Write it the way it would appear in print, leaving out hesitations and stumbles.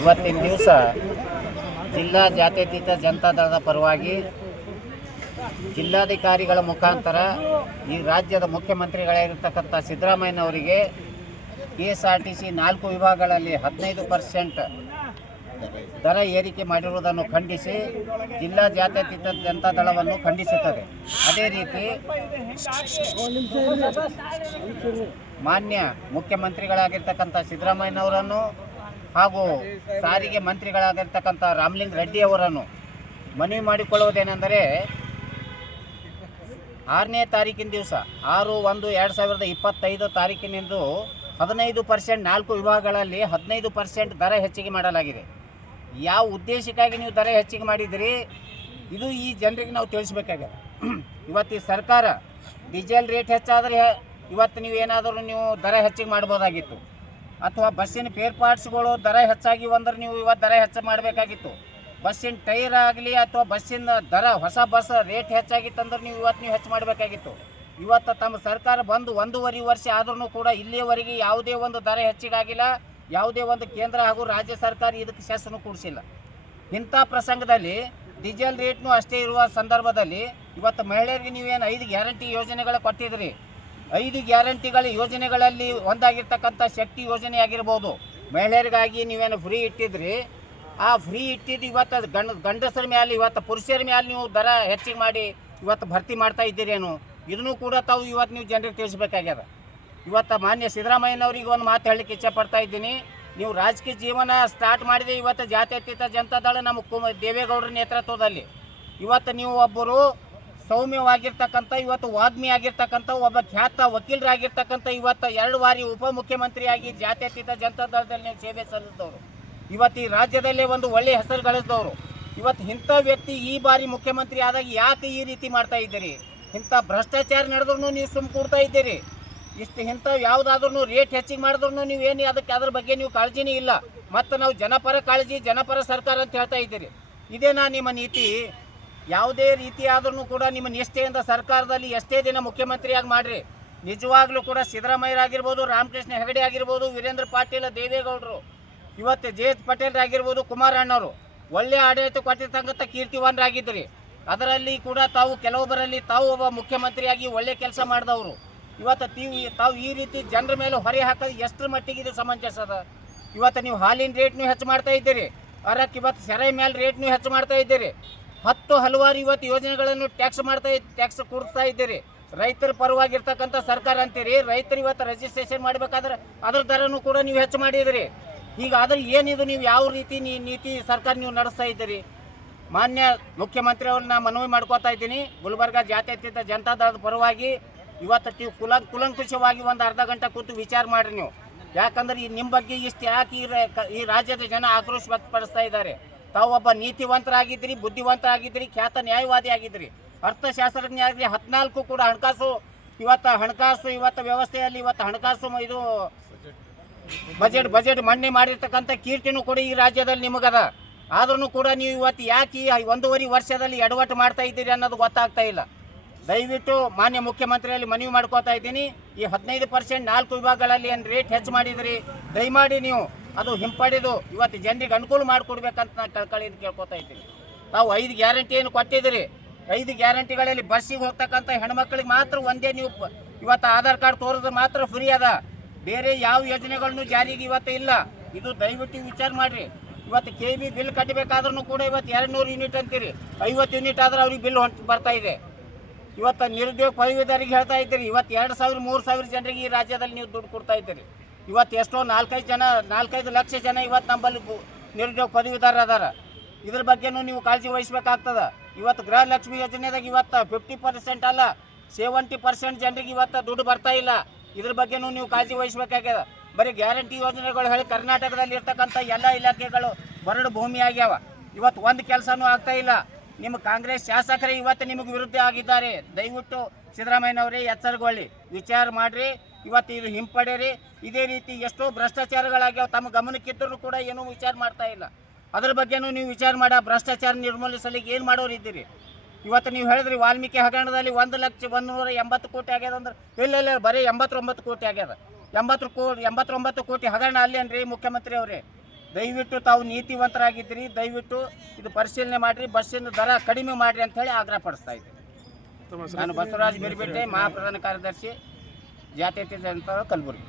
ಇವತ್ತಿನ ದಿವಸ ಜಿಲ್ಲಾ ಜಾತ್ಯತೀತ ಜನತಾದಳದ ಪರವಾಗಿ ಜಿಲ್ಲಾಧಿಕಾರಿಗಳ ಮುಖಾಂತರ ಈ ರಾಜ್ಯದ ಮುಖ್ಯಮಂತ್ರಿಗಳಾಗಿರ್ತಕ್ಕಂಥ ಸಿದ್ದರಾಮಯ್ಯನವರಿಗೆ KSRTC 4 ವಿಭಾಗಗಳಲ್ಲಿ 15% ದರ ಏರಿಕೆ ಮಾಡಿರುವುದನ್ನು ಖಂಡಿಸಿ ಜಿಲ್ಲಾ ಜಾತ್ಯತೀತ ಜನತಾದಳವನ್ನು ಖಂಡಿಸುತ್ತದೆ. ಅದೇ ರೀತಿ ಮಾನ್ಯ ಮುಖ್ಯಮಂತ್ರಿಗಳಾಗಿರ್ತಕ್ಕಂಥ ಸಿದ್ದರಾಮಯ್ಯನವರನ್ನು ಹಾಗೂ ಸಾರಿಗೆ ಮಂತ್ರಿಗಳಾಗಿರ್ತಕ್ಕಂಥ ರಾಮಲಿಂಗ ರೆಡ್ಡಿ ಅವರನ್ನು ಮನವಿ ಮಾಡಿಕೊಳ್ಳುವುದೇನೆಂದರೆ 6ನೇ ತಾರೀಕಿನ ದಿವಸ 6/1/2025 ತಾರೀಕಿನಿಂದ 15% 4 ವಿಭಾಗಗಳಲ್ಲಿ 15% ದರ ಹೆಚ್ಚಿಗೆ ಮಾಡಲಾಗಿದೆ. ಯಾವ ಉದ್ದೇಶಕ್ಕಾಗಿ ನೀವು ದರ ಹೆಚ್ಚಿಗೆ ಮಾಡಿದಿರಿ ಇದು ಈ ಜನರಿಗೆ ನಾವು ತಿಳಿಸ್ಬೇಕಾಗಿದೆ. ಇವತ್ತು ಈ ಸರ್ಕಾರ ಡೀಸೆಲ್ ರೇಟ್ ಹೆಚ್ಚಾದರೆ ಇವತ್ತು ನೀವು ಏನಾದರೂ ನೀವು ದರ ಹೆಚ್ಚಿಗೆ ಮಾಡ್ಬೋದಾಗಿತ್ತು, ಅಥವಾ ಬಸ್ಸಿನ ಫೇರ್ ಪಾರ್ಟ್ಸ್ಗಳು ದರ ಹೆಚ್ಚಾಗಿ ಅಂದ್ರೆ ನೀವು ಇವತ್ತು ದರ ಹೆಚ್ಚು ಮಾಡಬೇಕಾಗಿತ್ತು. ಬಸ್ಸಿನ ಟೈರ್ ಆಗಲಿ ಅಥವಾ ಬಸ್ಸಿನ ದರ ಹೊಸ ಬಸ್ ರೇಟ್ ಹೆಚ್ಚಾಗಿತ್ತಂದ್ರೆ ನೀವು ಹೆಚ್ಚು ಮಾಡಬೇಕಾಗಿತ್ತು. ಇವತ್ತು ತಮ್ಮ ಸರ್ಕಾರ ಬಂದು 1.5 ವರ್ಷ ಆದ್ರೂ ಕೂಡ ಇಲ್ಲಿಯವರೆಗೆ ಯಾವುದೇ ಒಂದು ದರ ಹೆಚ್ಚಿಗಾಗಿಲ್ಲ. ಯಾವುದೇ ಒಂದು ಕೇಂದ್ರ ಹಾಗೂ ರಾಜ್ಯ ಸರ್ಕಾರ ಇದಕ್ಕೆ ಸೆಸ್ಸನ್ನು ಕೂಡಿಸಿಲ್ಲ. ಇಂಥ ಪ್ರಸಂಗದಲ್ಲಿ ಡೀಸೆಲ್ ರೇಟ್ನೂ ಅಷ್ಟೇ ಇರುವ ಸಂದರ್ಭದಲ್ಲಿ ಇವತ್ತು ಮಹಿಳೆಯರಿಗೆ ನೀವೇನು 5 ಗ್ಯಾರಂಟಿ ಯೋಜನೆಗಳು ಕೊಟ್ಟಿದ್ರಿ. 5 ಗ್ಯಾರಂಟಿಗಳ ಯೋಜನೆಗಳಲ್ಲಿ ಒಂದಾಗಿರ್ತಕ್ಕಂಥ ಶಕ್ತಿ ಯೋಜನೆ ಆಗಿರ್ಬೋದು, ಮಹಿಳೆಯರಿಗಾಗಿ ನೀವೇನು ಫ್ರೀ ಇಟ್ಟಿದ್ರಿ. ಆ ಫ್ರೀ ಇಟ್ಟಿದ್ದು ಇವತ್ತು ಗಂಡಸರ ಮೇಲೆ ಇವತ್ತು ಪುರುಷರ ಮೇಲೆ ನೀವು ದರ ಹೆಚ್ಚಿಗೆ ಮಾಡಿ ಇವತ್ತು ಭರ್ತಿ ಮಾಡ್ತಾ ಇದ್ದೀರೇನು, ಇದನ್ನು ಕೂಡ ತಾವು ಇವತ್ತು ನೀವು ಜನರಿಗೆ ತಿಳಿಸ್ಬೇಕಾಗ್ಯದ. ಇವತ್ತು ಮಾನ್ಯ ಸಿದ್ದರಾಮಯ್ಯನವ್ರಿಗೆ ಒಂದು ಮಾತು ಹೇಳಲಿಕ್ಕೆ ಇಚ್ಛೆಪಡ್ತಾ ಇದ್ದೀನಿ. ನೀವು ರಾಜಕೀಯ ಜೀವನ ಸ್ಟಾರ್ಟ್ ಮಾಡಿದೆ ಇವತ್ತು ಜಾತ್ಯತೀತ ಜನತಾದಳ ನಮ್ಮ ದೇವೇಗೌಡರ ನೇತೃತ್ವದಲ್ಲಿ. ಇವತ್ತು ನೀವು ಒಬ್ಬರು ಸೌಮ್ಯವಾಗಿರ್ತಕ್ಕಂಥ ಇವತ್ತು ವಾಗ್ಮಿ ಆಗಿರ್ತಕ್ಕಂಥ ಒಬ್ಬ ಖ್ಯಾತ ವಕೀಲರಾಗಿರ್ತಕ್ಕಂಥ ಇವತ್ತು 2 ಬಾರಿ ಉಪಮುಖ್ಯಮಂತ್ರಿಯಾಗಿ ಜಾತ್ಯತೀತ ಜನತಾದಳದಲ್ಲಿ ನೀವು ಸೇವೆ ಸಲ್ಲಿಸಿದವರು. ಇವತ್ತು ಈ ರಾಜ್ಯದಲ್ಲೇ ಒಂದು ಒಳ್ಳೆಯ ಹೆಸರು ಗಳಿಸಿದವರು. ಇವತ್ತು ಇಂಥ ವ್ಯಕ್ತಿ ಈ ಬಾರಿ ಮುಖ್ಯಮಂತ್ರಿ ಆದಾಗ ಯಾಕೆ ಈ ರೀತಿ ಮಾಡ್ತಾ ಇದ್ದೀರಿ? ಇಂಥ ಭ್ರಷ್ಟಾಚಾರ ನಡೆದ್ರೂ ನೀವು ಸುಮ್ಮ ಕೂಡ್ತಾ ಇದ್ದೀರಿ. ಇಂಥ ಯಾವುದಾದ್ರೂ ರೇಟ್ ಹೆಚ್ಚಿಗೆ ಮಾಡಿದ್ರು ನೀವೇನು ಅದ್ರ ಬಗ್ಗೆ ನೀವು ಕಾಳಜಿನೇ ಇಲ್ಲ. ಮತ್ತು ನಾವು ಜನಪರ ಕಾಳಜಿ ಜನಪರ ಸರ್ಕಾರ ಅಂತ ಹೇಳ್ತಾ ಇದ್ದೀರಿ. ಇದೇನಾ ನಿಮ್ಮ ನೀತಿ? ಯಾವುದೇ ರೀತಿ ಆದ್ರೂ ಕೂಡ ನಿಮ್ಮ ನಿಷ್ಠೆಯಿಂದ ಸರ್ಕಾರದಲ್ಲಿ ಎಷ್ಟೇ ದಿನ ಮುಖ್ಯಮಂತ್ರಿಯಾಗಿ ಮಾಡಿರಿ. ನಿಜವಾಗ್ಲೂ ಕೂಡ ಸಿದ್ದರಾಮಯ್ಯರಾಗಿರ್ಬೋದು, ರಾಮಕೃಷ್ಣ ಹೆಗಡೆ ಆಗಿರ್ಬೋದು, ವೀರೇಂದ್ರ ಪಾಟೀಲ್, ದೇವೇಗೌಡರು, ಇವತ್ತು JH ಪಟೇಲ್ ಆಗಿರ್ಬೋದು, ಕುಮಾರಣ್ಣವರು ಒಳ್ಳೆಯ ಆಡಳಿತ ಕೊಟ್ಟಿರ್ತಕ್ಕಂಥ ಕೀರ್ತಿವಾನರಾಗಿದ್ದರು. ಅದರಲ್ಲಿ ಕೂಡ ತಾವು ಕೆಲವೊಬ್ಬರಲ್ಲಿ ತಾವು ಒಬ್ಬ ಮುಖ್ಯಮಂತ್ರಿಯಾಗಿ ಒಳ್ಳೆ ಕೆಲಸ ಮಾಡಿದವರು. ಇವತ್ತು ತಾವು ಈ ರೀತಿ ಜನರ ಮೇಲೆ ಹೊರೆ ಹಾಕೋದು ಎಷ್ಟರ ಮಟ್ಟಿಗೆ ಇದು ಸಮಂಜಸ ಅದ? ಇವತ್ತು ನೀವು ಹಾಲಿನ ರೇಟ್ನೂ ಹೆಚ್ಚು ಮಾಡ್ತಾ ಇದ್ದೀರಿ, ಇವತ್ತು ಸೆರೆ ಮೇಲೆ ರೇಟ್ನೂ ಹೆಚ್ಚು ಮಾಡ್ತಾ ಇದ್ದೀರಿ. ಹಲವಾರು ಇವತ್ತು ಯೋಜನೆಗಳನ್ನು ಟ್ಯಾಕ್ಸ್ ಕೊಡ್ತಾ ಇದ್ದೀರಿ. ರೈತರ ಪರವಾಗಿರ್ತಕ್ಕಂಥ ಸರ್ಕಾರ ಅಂತೀರಿ. ರೈತರು ಇವತ್ತು ರಿಜಿಸ್ಟ್ರೇಷನ್ ಮಾಡಬೇಕಾದ್ರೆ ಅದ್ರ ದರನೂ ಕೂಡ ನೀವು ಹೆಚ್ಚು ಮಾಡಿದಿರಿ. ಹೀಗಾದ್ರೆ ಏನಿದು? ನೀವು ಯಾವ ರೀತಿ ನೀತಿ ಸರ್ಕಾರ ನೀವು ನಡೆಸ್ತಾ ಇದ್ದೀರಿ? ಮಾನ್ಯ ಮುಖ್ಯಮಂತ್ರಿಯವ್ರನ್ನ ಮನವಿ ಮಾಡ್ಕೋತಾ ಇದ್ದೀನಿ. ಗುಲ್ಬರ್ಗ ಜಾತ್ಯತೀತ ಜನತಾದಳದ ಪರವಾಗಿ ಇವತ್ತು ನೀವು ಕುಲಂಕುಷವಾಗಿ ಒಂದು ಅರ್ಧ ಗಂಟೆ ಕೂತು ವಿಚಾರ ಮಾಡಿರಿ ನೀವು. ಯಾಕಂದ್ರೆ ನಿಮ್ಮ ಬಗ್ಗೆ ಇಷ್ಟು ಯಾಕೆ ಈ ರಾಜ್ಯದ ಜನ ಆಕ್ರೋಶ ವ್ಯಕ್ತಪಡಿಸ್ತಾ ಇದ್ದಾರೆ. ತಾವು ಒಬ್ಬ ನೀತಿವಂತರಾಗಿದ್ರಿ, ಬುದ್ಧಿವಂತರಾಗಿದ್ರಿ, ಖ್ಯಾತ ನ್ಯಾಯವಾದಿ ಆಗಿದ್ರಿ, ಅರ್ಥಶಾಸ್ತ್ರಜ್ಞ ಆಗಿದ್ರಿ. 14 ಕೂಡ ಹಣಕಾಸು ಇವತ್ತು ವ್ಯವಸ್ಥೆಯಲ್ಲಿ ಹಣಕಾಸು ಇದು ಬಜೆಟ್ ಮಂಡನೆ ಮಾಡಿರ್ತಕ್ಕಂಥ ಕೀರ್ತಿನೂ ಕೂಡ ಈ ರಾಜ್ಯದಲ್ಲಿ ನಿಮಗದ. ಆದ್ರೂ ಕೂಡ ನೀವು ಇವತ್ತು ಯಾಕೆ 1.5 ವರ್ಷದಲ್ಲಿ ಎಡವಟ್ಟು ಮಾಡ್ತಾ ಇದ್ದೀರಿ ಅನ್ನೋದು ಗೊತ್ತಾಗ್ತಾ ಇಲ್ಲ. ದಯವಿಟ್ಟು ಮಾನ್ಯ ಮುಖ್ಯಮಂತ್ರಿಯಲ್ಲಿ ಮನವಿ ಮಾಡ್ಕೋತಾ ಇದ್ದೀನಿ. ಈ 15% 4 ವಿಭಾಗಗಳಲ್ಲಿ ಏನು ರೇಟ್ ಹೆಚ್ಚು ಮಾಡಿದಿರಿ, ದಯಮಾಡಿ ನೀವು ಅದು ಹಿಂಪಡೆದು ಇವತ್ತು ಜನರಿಗೆ ಅನುಕೂಲ ಮಾಡಿಕೊಡ್ಬೇಕಂತ ನಾನು ಕಳ್ಕಳಿಯಿಂದ ಕೇಳ್ಕೊತಾ ಇದ್ದೀನಿ. ತಾವು 5 ಗ್ಯಾರಂಟಿಯನ್ನು ಕೊಟ್ಟಿದ್ದೀರಿ. 5 ಗ್ಯಾರಂಟಿಗಳಲ್ಲಿ ಬಸ್ಸಿಗೆ ಹೋಗ್ತಕ್ಕಂಥ ಹೆಣ್ಮಕ್ಳಿಗೆ ಮಾತ್ರ ಒಂದೇ ನೀವು ಇವತ್ತು ಆಧಾರ್ ಕಾರ್ಡ್ ತೋರಿದ್ರೆ ಮಾತ್ರ ಫ್ರೀ ಅದ. ಬೇರೆ ಯಾವ ಯೋಜನೆಗಳನ್ನು ಜಾರಿಗೆ ಇವತ್ತು ಇಲ್ಲ. ಇದು ದಯವಿಟ್ಟು ವಿಚಾರ ಮಾಡಿರಿ. ಇವತ್ತು KB ಬಿಲ್ ಕಟ್ಟಬೇಕಾದ್ರೂ ಕೂಡ ಇವತ್ತು 200 ಯೂನಿಟ್ ಅಂತೀರಿ. 50 ಯೂನಿಟ್ ಆದ್ರೆ ಅವ್ರಿಗೆ ಬಿಲ್ ಬರ್ತಾ ಇದೆ. ಇವತ್ತು ನಿರುದ್ಯೋಗ ಪದವೀಧರಿಗೆ ಹೇಳ್ತಾ ಇದ್ದೀರಿ. ಇವತ್ತು 2,000-3,000 ಜನರಿಗೆ ಈ ರಾಜ್ಯದಲ್ಲಿ ನೀವು ದುಡ್ಡು ಕೊಡ್ತಾ ಇದ್ದೀರಿ. ಇವತ್ತು ಎಷ್ಟೋ 4-5 ಲಕ್ಷ ಜನ ಇವತ್ತು ನಮ್ಮಲ್ಲಿ ನಿರುದ್ಯೋಗ ಪದವೀಧರ ಅದಾರ. ಇದ್ರ ಬಗ್ಗೆನೂ ನೀವು ಕಾಳಜಿ ವಹಿಸ್ಬೇಕಾಗ್ತದೆ. ಇವತ್ತು ಗೃಹಲಕ್ಷ್ಮಿ ಯೋಜನೆದಾಗ ಇವತ್ತು 50% ಅಲ್ಲ 70% ಜನರಿಗೆ ಇವತ್ತು ದುಡ್ಡು ಬರ್ತಾ ಇಲ್ಲ. ಇದ್ರ ಬಗ್ಗೆನೂ ನೀವು ಕಾಳಜಿ ವಹಿಸ್ಬೇಕಾಗ್ಯದ. ಬರೀ ಗ್ಯಾರಂಟಿ ಯೋಜನೆಗಳು ಹೇಳಿ ಕರ್ನಾಟಕದಲ್ಲಿ ಇರ್ತಕ್ಕಂಥ ಎಲ್ಲ ಇಲಾಖೆಗಳು ಬರಡು ಭೂಮಿ ಆಗ್ಯಾವ. ಇವತ್ತು ಒಂದು ಕೆಲಸನೂ ಆಗ್ತಾ ಇಲ್ಲ. ನಿಮ್ಮ ಕಾಂಗ್ರೆಸ್ ಶಾಸಕರೇ ಇವತ್ತು ನಿಮಗೆ ವಿರುದ್ಧ ಆಗಿದ್ದಾರೆ. ದಯವಿಟ್ಟು ಸಿದ್ದರಾಮಯ್ಯನವರೇ ಎಚ್ಚರಗೊಳ್ಳಿ, ವಿಚಾರ ಮಾಡಿರಿ. ಇವತ್ತು ಇದು ಹಿಂಪಡೀರಿ. ಇದೇ ರೀತಿ ಎಷ್ಟೋ ಭ್ರಷ್ಟಾಚಾರಗಳಾಗ್ಯಾವ. ತಮ್ಮ ಗಮನಕ್ಕಿದ್ದರೂ ಕೂಡ ಏನೂ ವಿಚಾರ ಮಾಡ್ತಾ ಇಲ್ಲ. ಅದ್ರ ಬಗ್ಗೆನೂ ನೀವು ವಿಚಾರ ಮಾಡಿ ಭ್ರಷ್ಟಾಚಾರ ನಿರ್ಮೂಲಿಸಲಿಕ್ಕೆ ಏನು ಮಾಡೋರು ಇದ್ದೀರಿ? ಇವತ್ತು ನೀವು ಹೇಳಿದ್ರಿ ವಾಲ್ಮೀಕಿ ಹಗರಣದಲ್ಲಿ 1,180 ಕೋಟಿ ಆಗ್ಯದ ಅಂದ್ರೆ ಇಲ್ಲ ಬರೀ 89 ಕೋಟಿ ಆಗ್ಯದ. 89 ಕೋಟಿ ಹಗರಣ ಅಲ್ಲೇನ್ರಿ ಮುಖ್ಯಮಂತ್ರಿ ಅವರೇ? ದಯವಿಟ್ಟು ತಾವು ನೀತಿವಂತರಾಗಿದ್ದೀರಿ, ದಯವಿಟ್ಟು ಇದು ಪರಿಶೀಲನೆ ಮಾಡಿರಿ, ಬಸ್ಸಿನ ದರ ಕಡಿಮೆ ಮಾಡಿರಿ ಅಂಥೇಳಿ ಆಗ್ರಹ ಪಡಿಸ್ತಾ ಇದ್ದೀನಿ. ನಾನು ಬಸವರಾಜ್ ಬಿರ್ಬಿಟ್ಟೆ, ಮಹಾಪ್ರಧಾನ ಕಾರ್ಯದರ್ಶಿ, ಜಾತ್ಯತೀತ ಜನತಾ ದಳ, ಕಲಬುರಗಿ.